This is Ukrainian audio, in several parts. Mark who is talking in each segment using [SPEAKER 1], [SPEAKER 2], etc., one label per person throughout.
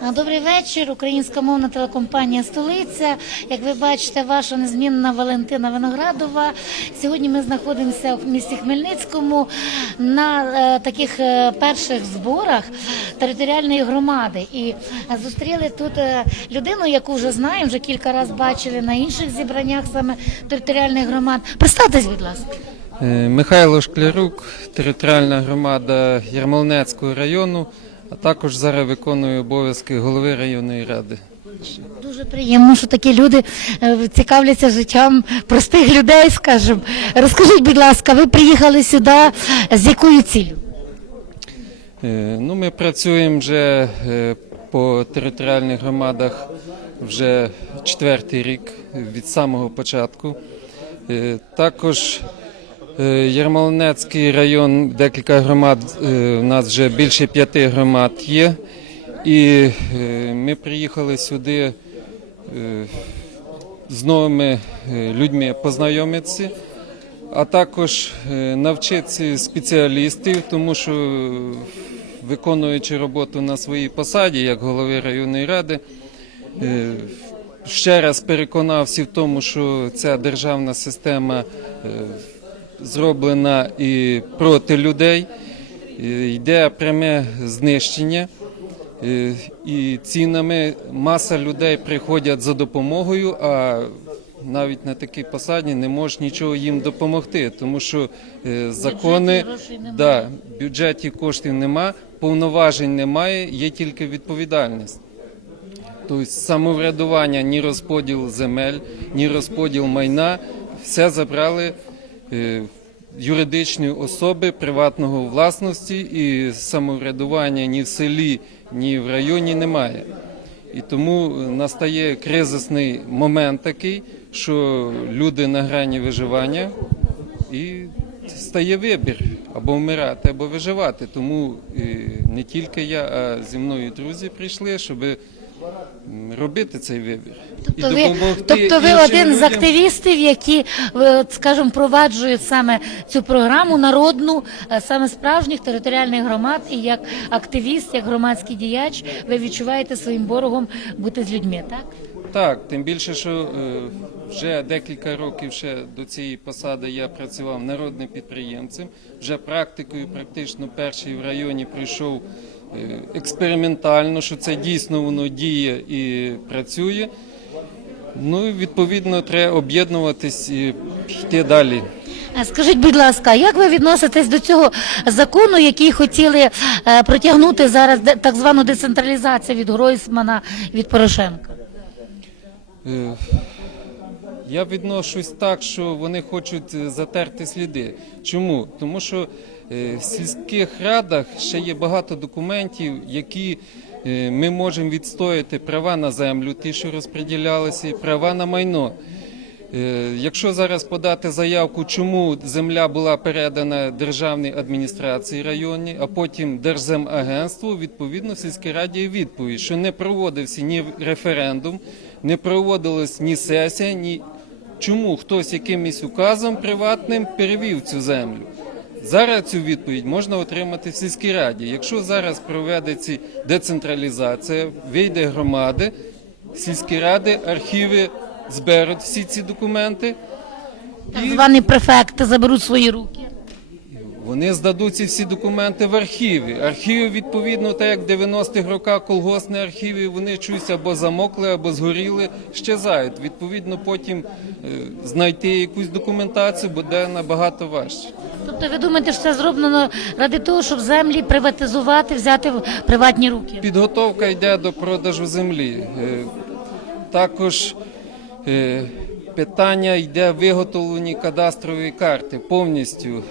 [SPEAKER 1] Добрий вечір. Українськомовна телекомпанія Столиця. Як ви бачите, ваша незмінна Валентина Виноградова. Сьогодні ми знаходимося в місті Хмельницькому на е, таких е, перших зборах територіальної громади. І е, зустріли тут людину, яку вже знаємо, вже кілька разів бачили на інших зібраннях саме територіальних громад. Представтесь, будь ласка.
[SPEAKER 2] Михайло Шклярук, територіальна громада Ярмолинецького району, а також зараз виконую обов'язки голови районної ради.
[SPEAKER 1] Дуже приємно, що такі люди е, цікавляться життям простих людей, скажімо. Розкажіть, будь ласка, ви приїхали сюди з якою ціллю?
[SPEAKER 2] Е, Ну, ми працюємо вже е, по територіальних громадах вже четвертий рік від самого початку. Також Ярмолинецький район, декілька громад, е, у нас вже більше п'яти громад є. І е, ми приїхали сюди е, з новими е, людьми познайомитися, а також е, навчитися спеціалістів, тому що е, виконуючи роботу на своїй посаді як голови районної ради, е, ще раз переконався в тому, що ця державна система е, зроблена і проти людей, йде пряме знищення. І цінами маса людей приходять за допомогою, а навіть на такій посаді не можеш нічого їм допомогти, тому що е, закони да, бюджеті коштів нема, повноважень немає, є тільки відповідальність. Тобто самоврядування, ні розподіл земель, ні розподіл майна, все забрали юридичні особи приватного власності і самоврядування ні в селі, ні в районі немає. І тому настає кризисний момент такий, що люди на грані виживання і стає вибір або вмирати, або виживати. Тому е, не тільки я, а зі мною друзі прийшли, щоб робити цей вибір.
[SPEAKER 1] Тобто ви, тобто ви один з активістів, які, е, скажімо, впроваджують саме цю програму народну, е, саме справжніх територіальних громад, і як активіст, як громадський діяч, ви відчуваєте своїм боргом бути з людьми, так?
[SPEAKER 2] Так, тим більше, що е, вже декілька років ще до цієї посади я працював народним підприємцем. Вже практикою практично перший в районі пройшов е, експериментально, що це дійсно воно діє і працює. Ну і відповідно треба об'єднуватись і йти далі.
[SPEAKER 1] Скажіть, будь ласка, як ви відноситесь до цього закону, який хотіли е, протягнути зараз так звану децентралізацію від Гройсмана від Порошенка?
[SPEAKER 2] Я відношусь так, що вони хочуть е, затерти сліди. Чому? Тому що е, в сільських радах ще є багато документів, які е, ми можемо відстояти права на землю, ті, що розподілялися, і права на майно. Якщо зараз подати заявку, чому земля була передана державній адміністрації районній, а потім Держземагентству, відповідно сільській раді відповідь, що не проводився ні референдум, не проводилась ні сесія, ні чому хтось якимось указом приватним перевів цю землю. Зараз цю відповідь можна отримати в сільській раді. Якщо зараз проведеться децентралізація, вийде громади, сільські ради, архіви зберуть всі ці документи.
[SPEAKER 1] Так звані префекти заберуть свої руки.
[SPEAKER 2] Вони здадуть ці всі документи в архіві. Архіви, відповідно, так як в 90-х роках колгоспні архіви, вони чуюсь або замокли, або згоріли, щезають. Відповідно, потім е, знайти якусь документацію буде набагато важче.
[SPEAKER 1] Тобто ви думаєте, що це зроблено ради того, щоб землі приватизувати, взяти в приватні руки?
[SPEAKER 2] Підготовка йде до продажу землі. Е, Також е, питання йде виготовлені кадастрової карти повністю.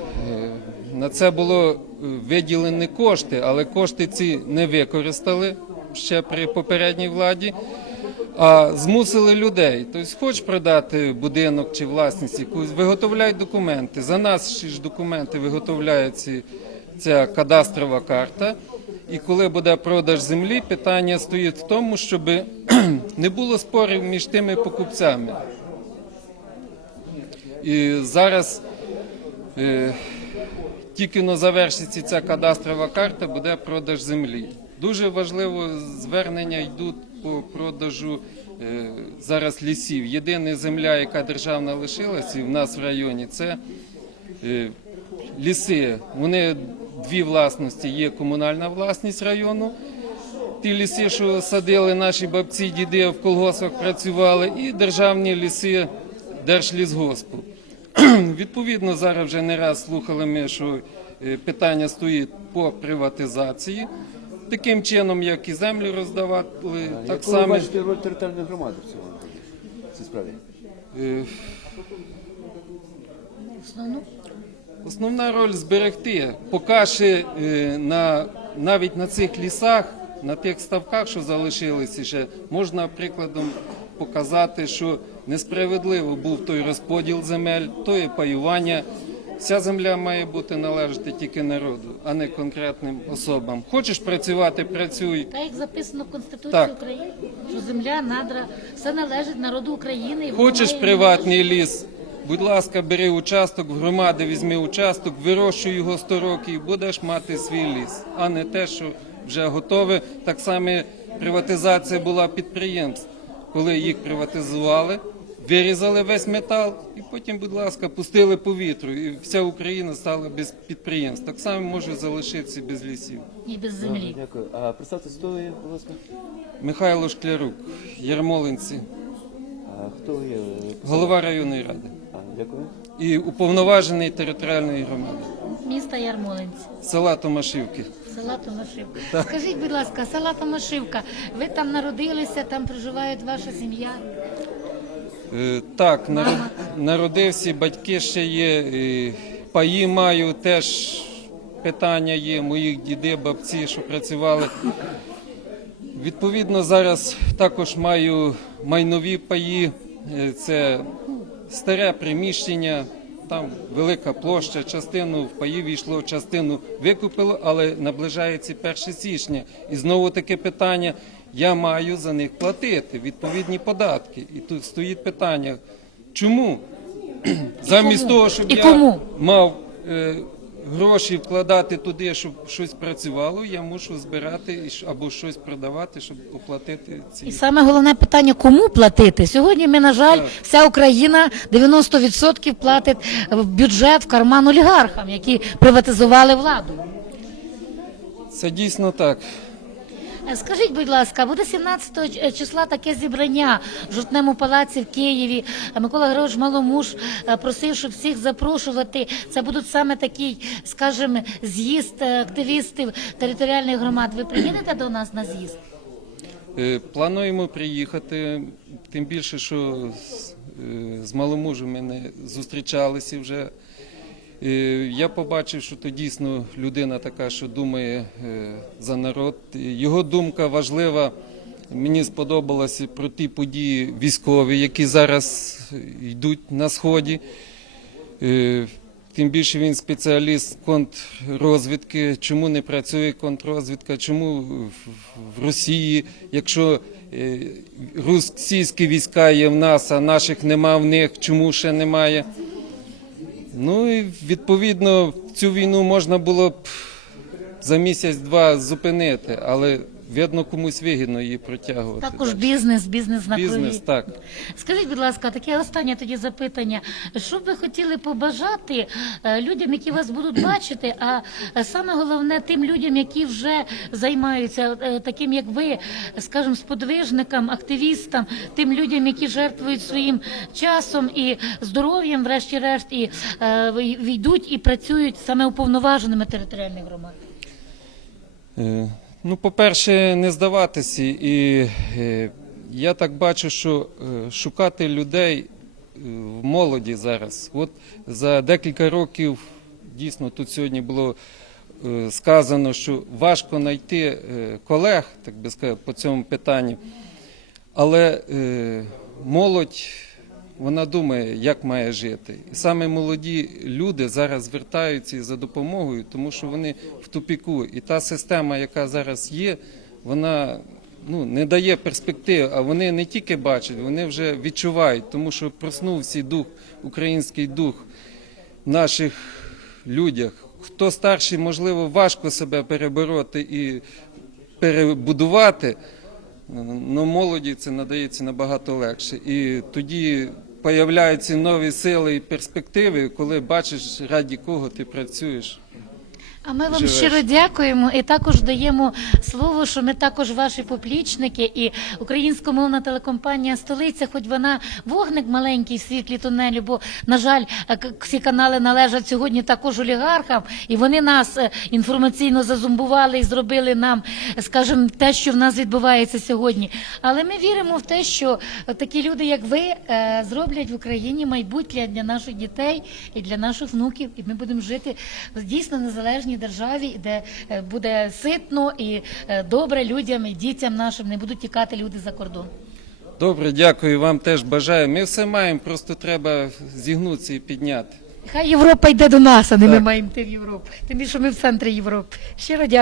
[SPEAKER 2] На це було е, виділені кошти, але кошти ці не використали ще при попередній владі. А змусили людей. Тобто, хочеш продати будинок чи власність якусь, виготовляй документи. За нас ж документи виготовляється ця кадастрова карта. І коли буде продаж землі, питання стоїть в тому, щоб не було спорів між тими покупцями. І зараз е, тільки но завершиться ця кадастрова карта, буде продаж землі. Дуже важливо звернення йдуть по продажу е, зараз лісів. Єдина земля, яка державна лишилась і в нас в районі, це е, ліси. Вони дві власності. Є комунальна власність району. Ті ліси, що садили наші бабці, діди в колгоспах працювали, і державні ліси Держлісгоспу. Відповідно, зараз вже не раз слухали ми, що е, питання стоїть по приватизації. Таким чином, як і землю роздавали, так
[SPEAKER 3] ви
[SPEAKER 2] само.
[SPEAKER 3] бачите роль територіальної громади в цьому в цій справі?
[SPEAKER 2] е,
[SPEAKER 1] Основну
[SPEAKER 2] Основна роль зберегти, поки ще е, на, навіть на цих лісах, на тих ставках, що залишилися ще, можна прикладом показати, що несправедливо був той розподіл земель, тої паювання. Вся земля має бути належати тільки народу, а не конкретним особам. Хочеш працювати, працюй.
[SPEAKER 1] так як записано в Конституції
[SPEAKER 2] Так.
[SPEAKER 1] України, що земля, надра, все належить народу України. і
[SPEAKER 2] Хочеш приватний ліс, будь ласка, бери участок в громади, візьми участок, вирощуй його 100 років, і будеш мати свій ліс, а не те, що вже готове. Так само приватизація була підприємств, коли їх приватизували, вирізали весь метал і потім, будь ласка, пустили по вітру, і вся Україна стала без підприємств. Так само може залишитися без лісів.
[SPEAKER 1] І без землі.
[SPEAKER 3] Дякую. А представте, хто ви, будь ласка?
[SPEAKER 2] Михайло Шклярук, Ярмолинці,
[SPEAKER 3] А хто ви є?
[SPEAKER 2] голова районної ради
[SPEAKER 3] А, дякую.
[SPEAKER 2] і уповноважений територіальної громади.
[SPEAKER 1] Міста Ярмолинці.
[SPEAKER 2] Села Томашівки.
[SPEAKER 1] Села Томашивка. Скажіть, будь ласка, села Томашивка, ви там народилися, там проживає ваша сім'я?
[SPEAKER 2] Е, Так, народ- народився, батьки ще є, е, паї маю, теж питання є, моїх діди, бабці, що працювали. Відповідно, зараз також маю майнові паї, Е, це старе приміщення, там велика площа, частину в паї війшло, частину викупило, але наближається 1 січня. І знову таке питання, я маю за них платити відповідні податки. І тут стоїть питання, чому? Замість того, щоб я мав е, гроші вкладати туди, щоб щось працювало, я мушу збирати або щось продавати, щоб оплатити ці.
[SPEAKER 1] І саме головне питання, кому платити? Сьогодні ми, на жаль, вся Україна 90% платить в бюджет в карман олігархам, які приватизували владу.
[SPEAKER 2] Це дійсно так.
[SPEAKER 1] Е, Скажіть, будь ласка, буде 17 числа таке зібрання в жовтнему палаці в Києві. Е, Микола Григорович Маломуш е, просив, щоб всіх запрошувати. Це будуть саме такий, скажімо, з'їзд е, активістів територіальних громад. Ви приїдете до нас на з'їзд?
[SPEAKER 2] Е, Плануємо приїхати, тим більше, що е, з маломужем ми не зустрічалися вже. Е, Я побачив, що то дійсно людина така, що думає е, за народ. Його думка важлива. Мені сподобалося про ті події військові, які зараз йдуть на сході. Е, Тим більше він спеціаліст контррозвідки. Чому не працює контррозвідка? Чому в- Росії, якщо російські війська є в нас, а наших нема в них, чому ще немає? Ну і відповідно цю війну можна було б за місяць-два зупинити, але видно комусь вигідно її протягувати.
[SPEAKER 1] Також бізнес, бізнес на
[SPEAKER 2] Бізнес,
[SPEAKER 1] крові.
[SPEAKER 2] так.
[SPEAKER 1] Скажіть, будь ласка, таке останнє тоді запитання. Що б ви хотіли побажати е, людям, які вас будуть бачити, а е, саме головне тим людям, які вже займаються е, таким, як ви, скажімо, сподвижникам, активістам, тим людям, які жертвують своїм часом і здоров'ям, врешті-решт, і е, ви- йдуть і працюють саме уповноваженими територіальних громад.
[SPEAKER 2] Ну, по-перше, не здаватися. І е, я так бачу, що е, шукати людей е, в молоді зараз. От за декілька років дійсно тут сьогодні було сказано, що важко знайти колег, так би сказати, по цьому питанню. Але молодь вона думає, як має жити. І саме молоді люди зараз звертаються за допомогою, тому що вони в тупіку. І та система, яка зараз є, вона ну, не дає перспектив, а вони не тільки бачать, вони вже відчувають, тому що проснувся дух, український дух в наших людях. Хто старший, можливо, важко себе перебороти і перебудувати, ну, молоді це надається набагато легше. І тоді появляються нові сили і перспективи, коли бачиш, раді кого ти працюєш.
[SPEAKER 1] А ми вам
[SPEAKER 2] живеш.
[SPEAKER 1] щиро дякуємо і також даємо слово, що ми також ваші поплічники і українськомовна телекомпанія Столиця, хоч вона вогник маленький в світлі тунелю, бо на жаль, е, всі канали належать сьогодні також олігархам, і вони нас е, інформаційно зазумбували і зробили нам, скажімо, те, що в нас відбувається сьогодні. Але ми віримо в те, що такі люди, як ви, е, зроблять в Україні майбутнє для наших дітей і для наших внуків, і ми будемо жити дійсно незалежній державі, де е, буде ситно і е, добре людям і дітям нашим, не будуть тікати люди за кордон.
[SPEAKER 2] Добре, дякую вам теж бажаю. Ми все маємо, просто треба зігнутися і підняти.
[SPEAKER 1] Хай Європа йде до нас, а не ми маємо йти в Європу. Тим більше ми в центрі Європи. Щиро дякую.